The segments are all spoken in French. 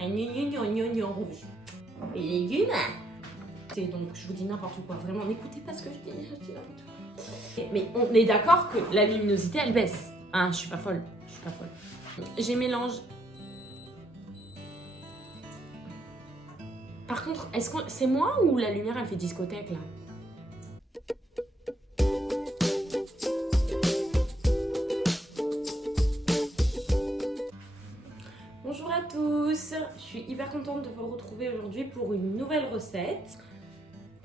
un oignon rouge. Et les légumes. Et donc je vous dis n'importe quoi, vraiment n'écoutez pas ce que je dis n'importe quoi. Mais on est d'accord que la luminosité elle baisse. Hein, je suis pas folle. J'ai mélange. Par contre, est-ce que c'est moi ou la lumière elle fait discothèque là? Bonjour à tous, je suis hyper contente de vous retrouver aujourd'hui pour une nouvelle recette.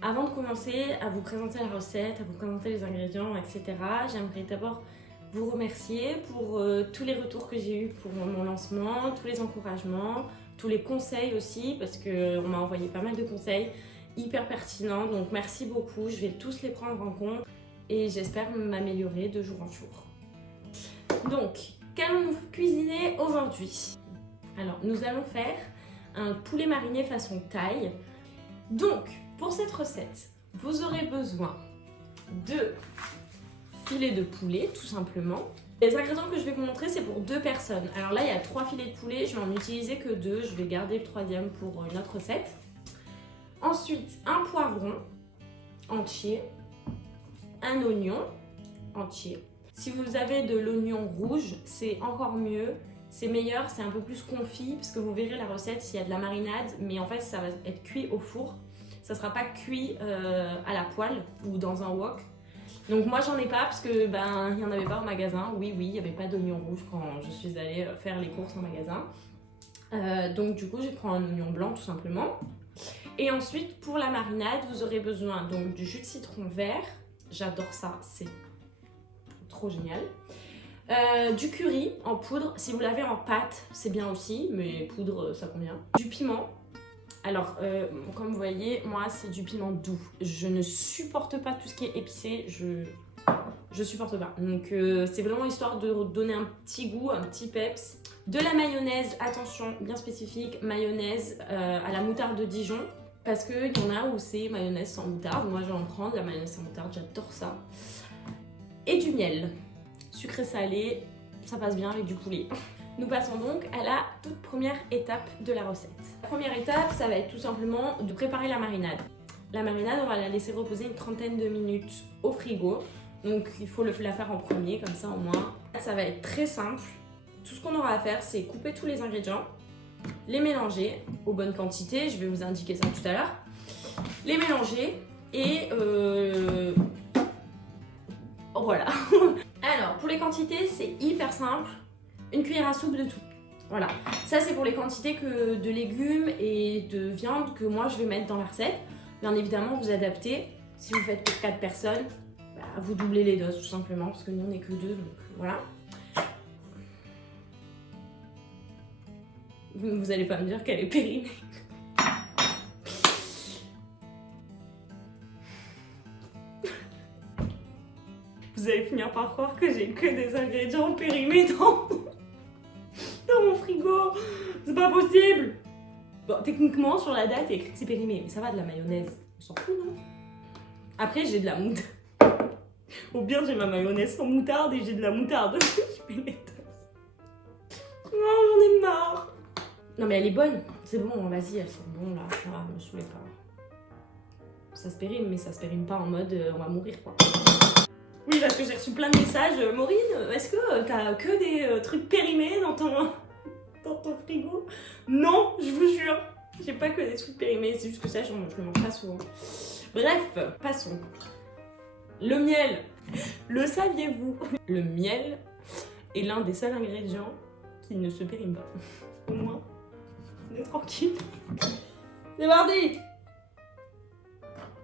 Avant de commencer à vous présenter la recette, à vous présenter les ingrédients, etc., j'aimerais d'abord vous remercier pour tous les retours que j'ai eus pour mon lancement, tous les encouragements, tous les conseils aussi, parce qu'on m'a envoyé pas mal de conseils hyper pertinents, donc merci beaucoup, je vais tous les prendre en compte et j'espère m'améliorer de jour en jour. Donc, qu'allons-nous cuisiner aujourd'hui? Alors, nous allons faire un poulet mariné façon thaï. Donc, pour cette recette, vous aurez besoin de filets de poulet, tout simplement. Les ingrédients que je vais vous montrer, c'est pour 2 personnes. Alors là, il y a 3 filets de poulet, je vais en utiliser que 2. Je vais garder le 3e pour une autre recette. Ensuite, un poivron entier, un oignon entier. Si vous avez de l'oignon rouge, c'est encore mieux. C'est meilleur, c'est un peu plus confit, parce que vous verrez la recette, s'il y a de la marinade, mais en fait, ça va être cuit au four. Ça ne sera pas cuit à la poêle ou dans un wok. Donc moi, j'en ai pas, parce que il n'y en avait pas au magasin. Oui, il n'y avait pas d'oignon rouge quand je suis allée faire les courses en magasin. Donc du coup, je prends un oignon blanc, tout simplement. Et ensuite, pour la marinade, vous aurez besoin donc du jus de citron vert. J'adore ça, c'est trop génial. Du curry en poudre, si vous l'avez en pâte c'est bien aussi, mais poudre ça convient. Du piment, alors comme vous voyez moi c'est du piment doux, je ne supporte pas tout ce qui est épicé, je supporte pas, donc c'est vraiment histoire de donner un petit goût, un petit peps. De la mayonnaise, attention bien spécifique, mayonnaise à la moutarde de Dijon, parce qu'il y en a où c'est mayonnaise sans moutarde, moi je vais en prendre la mayonnaise sans moutarde, j'adore ça. Et du miel. Sucré salé, ça passe bien avec du poulet. Nous passons donc à la toute première étape de la recette. La première étape, ça va être tout simplement de préparer la marinade. La marinade, on va la laisser reposer une trentaine de minutes au frigo. Donc il faut la faire en premier, comme ça au moins. Ça va être très simple. Tout ce qu'on aura à faire, c'est couper tous les ingrédients, les mélanger aux bonnes quantités. Je vais vous indiquer ça tout à l'heure. Les mélanger et voilà. Alors, pour les quantités, c'est hyper simple. Une cuillère à soupe de tout. Voilà. Ça, c'est pour les quantités de légumes et de viande que moi, je vais mettre dans la recette. Bien évidemment, vous adaptez. Si vous faites pour 4 personnes, vous doublez les doses, tout simplement. Parce que nous, on n'est que 2, donc voilà. Vous allez pas me dire qu'elle est périmée. Vous allez finir par croire que j'ai que des ingrédients périmés dans mon frigo. C'est pas possible. Bon, techniquement, sur la date, il est écrit que c'est périmé. Mais ça va, de la mayonnaise. On s'en fout, non? Après, j'ai de la moutarde. Au pire, j'ai ma mayonnaise sans moutarde et j'ai de la moutarde. Je mets les deux. Non, j'en ai marre. Non, mais elle est bonne. C'est bon, vas-y, elles sont bonnes, là. Ça va, me saoulez pas. Ça se périme, mais ça se périme pas en mode on va mourir, quoi. Oui, parce que j'ai reçu plein de messages. Maureen, est-ce que t'as que des trucs périmés dans ton frigo? Non, je vous jure. J'ai pas que des trucs périmés, c'est juste que ça, je le mange pas souvent. Bref, passons. Le miel. Le saviez-vous? Le miel est l'un des seuls ingrédients qui ne se périment pas. Au moins, on est tranquille. C'est parti!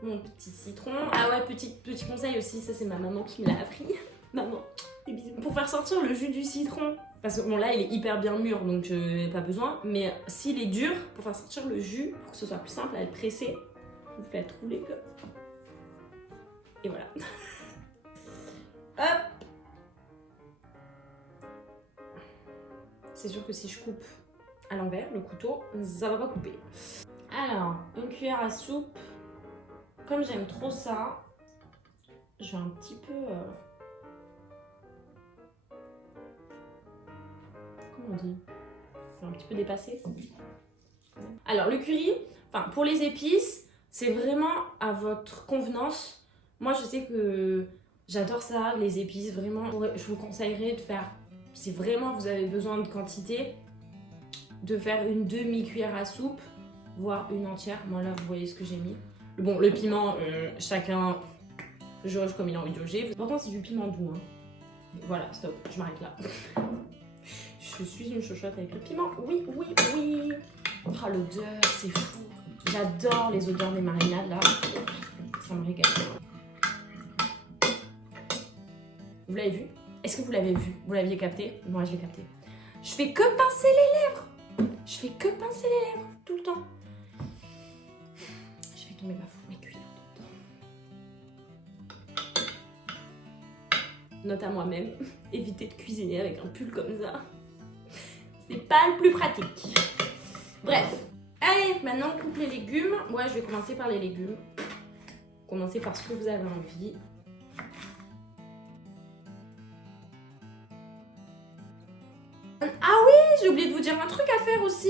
Mon petit citron. Ah ouais, petit conseil aussi, ça c'est ma maman qui me l'a appris. Maman, des bisous. Pour faire sortir le jus du citron, parce que bon là il est hyper bien mûr donc pas besoin, mais s'il est dur, pour faire sortir le jus, pour que ce soit plus simple à le presser, vous faites rouler comme ça. Et voilà. Hop! C'est sûr que si je coupe à l'envers, le couteau, ça va pas couper. Alors, une cuillère à soupe. Comme j'aime trop ça, je vais un petit peu... Comment on dit? C'est un petit peu dépassé. Alors le curry, enfin pour les épices, c'est vraiment à votre convenance. Moi je sais que j'adore ça, les épices, vraiment. Je vous conseillerais de faire, si vraiment vous avez besoin de quantité, de faire une demi-cuillère à soupe, voire une entière. Moi là vous voyez ce que j'ai mis. Bon le piment, chacun jauge comme il a envie de jauger. Pourtant c'est du piment doux. Hein. Voilà, stop, je m'arrête là. Je suis une chochotte avec le piment. Oui, oui, oui. Oh, l'odeur, c'est fou. J'adore les odeurs des marinades, là. Ça me régale. Vous l'avez vu? Est-ce que vous l'avez vu? Vous l'aviez capté? Moi, je l'ai capté. Je fais que pincer les lèvres. Je fais que pincer les lèvres, tout le temps. Je fais tomber mes cuillères tout le temps. Note à moi-même, évitez de cuisiner avec un pull comme ça. C'est pas le plus pratique. Bref. Allez, maintenant on coupe les légumes. Ouais, je vais commencer par les légumes. Commencez par ce que vous avez envie. Ah oui, j'ai oublié de vous dire un truc à faire aussi.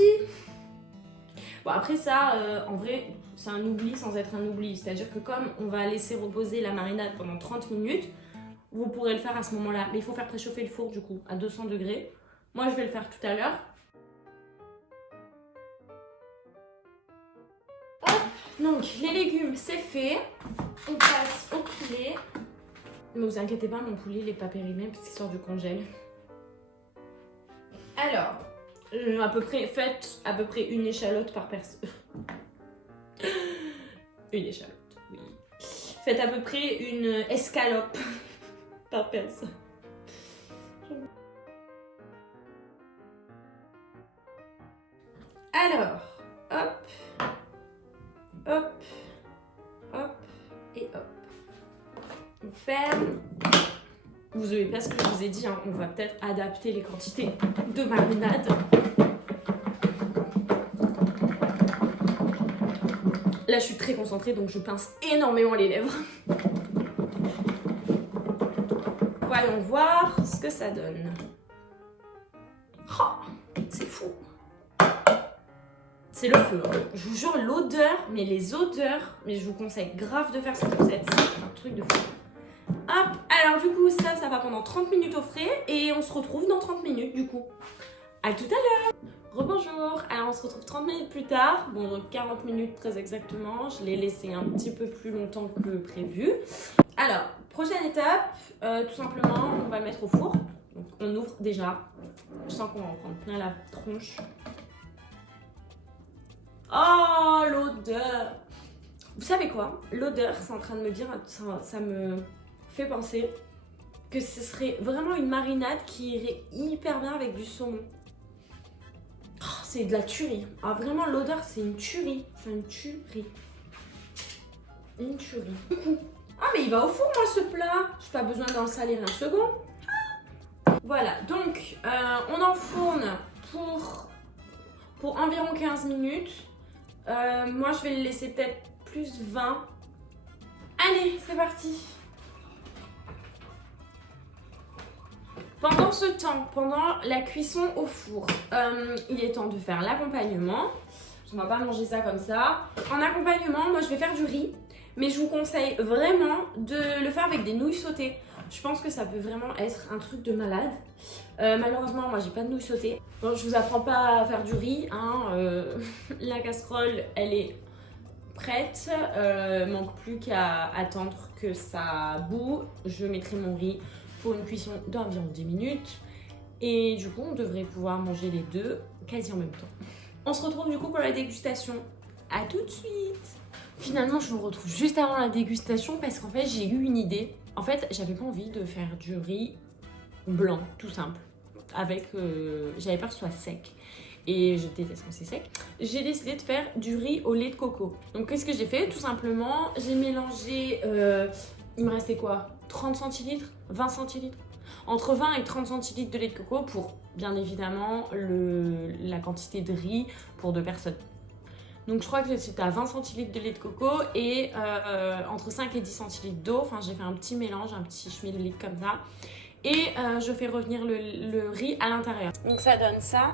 Bon, après ça, en vrai, c'est un oubli sans être un oubli. C'est-à-dire que comme on va laisser reposer la marinade pendant 30 minutes, vous pourrez le faire à ce moment-là. Mais il faut faire préchauffer le four du coup, à 200 degrés. Moi, je vais le faire tout à l'heure. Donc, les légumes, c'est fait. On passe au poulet. Ne vous inquiétez pas, mon poulet, il n'est pas périmé parce qu'il sort du congèle. Alors, faites à peu près une échalote par personne. Une échalote, oui. Faites à peu près une escalope par personne. Alors, hop, hop, hop et hop. On ferme. Vous avez pas ce que je vous ai dit, hein. On va peut-être adapter les quantités de marinade. Là, je suis très concentrée, donc je pince énormément les lèvres. Voyons voir ce que ça donne. Oh, c'est fou. C'est le feu. Hein. Je vous jure, l'odeur, mais les odeurs, mais je vous conseille grave de faire cette recette. C'est un truc de fou. Hop, alors du coup, ça va pendant 30 minutes au frais et on se retrouve dans 30 minutes du coup. À tout à l'heure. Rebonjour, alors on se retrouve 30 minutes plus tard, bon 40 minutes très exactement, je l'ai laissé un petit peu plus longtemps que prévu. Alors, prochaine étape, tout simplement, on va le mettre au four. Donc on ouvre déjà, je sens qu'on va en prendre plein la tronche. Oh, l'odeur! Vous savez quoi? L'odeur, c'est en train de me dire, ça me fait penser que ce serait vraiment une marinade qui irait hyper bien avec du saumon. Oh, c'est de la tuerie. Ah, vraiment, l'odeur, c'est une tuerie. C'est une tuerie. Une tuerie. Ah, mais il va au four, moi, ce plat. J'ai pas besoin d'en salir un second. Voilà, donc, on enfourne pour environ 15 minutes. Moi, je vais le laisser peut-être plus 20. Allez, c'est parti. Pendant ce temps, pendant la cuisson au four, il est temps de faire l'accompagnement. On va pas manger ça comme ça. En accompagnement, moi je vais faire du riz, mais je vous conseille vraiment de le faire avec des nouilles sautées. Je pense que ça peut vraiment être un truc de malade. Malheureusement, moi j'ai pas de nouilles sautées. Bon, je vous apprends pas à faire du riz, hein. La casserole, elle est prête. Manque plus qu'à attendre que ça bout. Je mettrai mon riz pour une cuisson d'environ 10 minutes. Et du coup, on devrait pouvoir manger les deux quasi en même temps. On se retrouve du coup pour la dégustation. À tout de suite. Finalement, je vous retrouve juste avant la dégustation parce qu'en fait, j'ai eu une idée. En fait, j'avais pas envie de faire du riz blanc, tout simple. Avec, j'avais peur que ce soit sec. Et je déteste quand c'est sec. J'ai décidé de faire du riz au lait de coco. Donc, qu'est-ce que j'ai fait? Tout simplement, j'ai mélangé... il me restait quoi? 30 centilitres, 20 centilitres, entre 20 et 30 centilitres de lait de coco pour bien évidemment la quantité de riz pour 2 personnes. Donc je crois que c'était à 20 centilitres de lait de coco et entre 5 et 10 centilitres d'eau. Enfin, j'ai fait un petit mélange, un petit schmilblick comme ça. Et je fais revenir le riz à l'intérieur. Donc ça donne ça.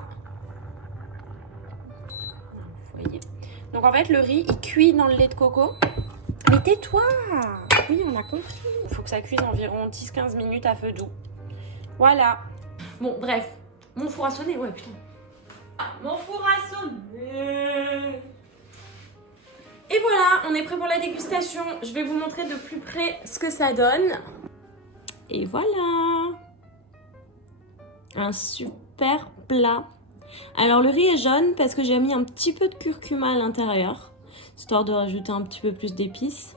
vous voyez. Donc en fait, le riz, il cuit dans le lait de coco. Mais tais-toi! Oui, on a compris. Il faut que ça cuise environ 10-15 minutes à feu doux. Voilà. Bon, bref. Mon four a sonné, ouais, putain. Mon four a sonné. Et voilà, on est prêt pour la dégustation. Je vais vous montrer de plus près ce que ça donne. Et voilà. Un super plat. Alors le riz est jaune parce que j'ai mis un petit peu de curcuma à l'intérieur, histoire de rajouter un petit peu plus d'épices.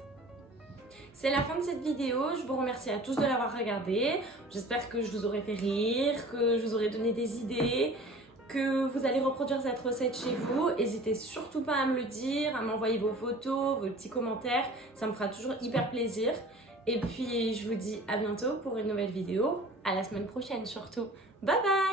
C'est la fin de cette vidéo, je vous remercie à tous de l'avoir regardée. J'espère que je vous aurai fait rire, que je vous aurai donné des idées, que vous allez reproduire cette recette chez vous. N'hésitez surtout pas à me le dire, à m'envoyer vos photos, vos petits commentaires, ça me fera toujours hyper plaisir. Et puis je vous dis à bientôt pour une nouvelle vidéo, à la semaine prochaine surtout. Bye bye!